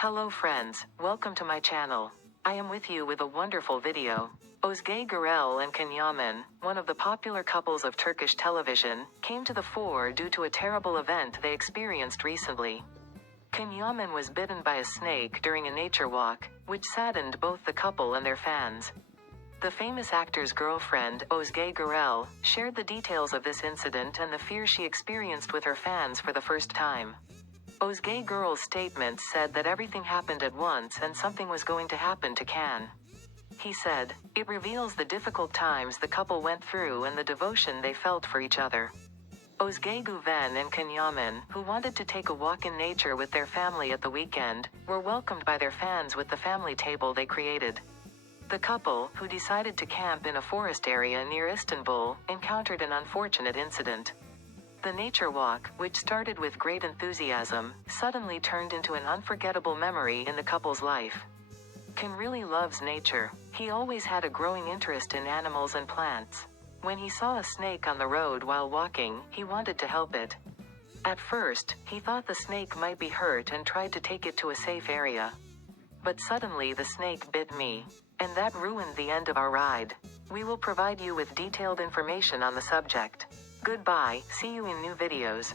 Hello friends, welcome to my channel. I am with you with a wonderful video. Özge Gürel and Yaman, one of the popular couples of Turkish television, came to the fore due to a terrible event they experienced recently. Yaman was bitten by a snake during a nature walk, which saddened both the couple and their fans. The famous actor's girlfriend, Özge Gürel, shared the details of this incident and the fear she experienced with her fans for the first time. Özge Gürel's statement said that everything happened at once and something was going to happen to Can. He said, "It reveals the difficult times the couple went through and the devotion they felt for each other." Özge Gürel and Yaman, who wanted to take a walk in nature with their family at the weekend, were welcomed by their fans with the family table they created. The couple, who decided to camp in a forest area near Istanbul, encountered an unfortunate incident. The nature walk, which started with great enthusiasm, suddenly turned into an unforgettable memory in the couple's life. Can really loves nature. He always had a growing interest in animals and plants. When he saw a snake on the road while walking, he wanted to help it. At first, he thought the snake might be hurt and tried to take it to a safe area. But suddenly the snake bit me. And that ruined the end of our ride. We will provide you with detailed information on the subject. Goodbye, see you in new videos.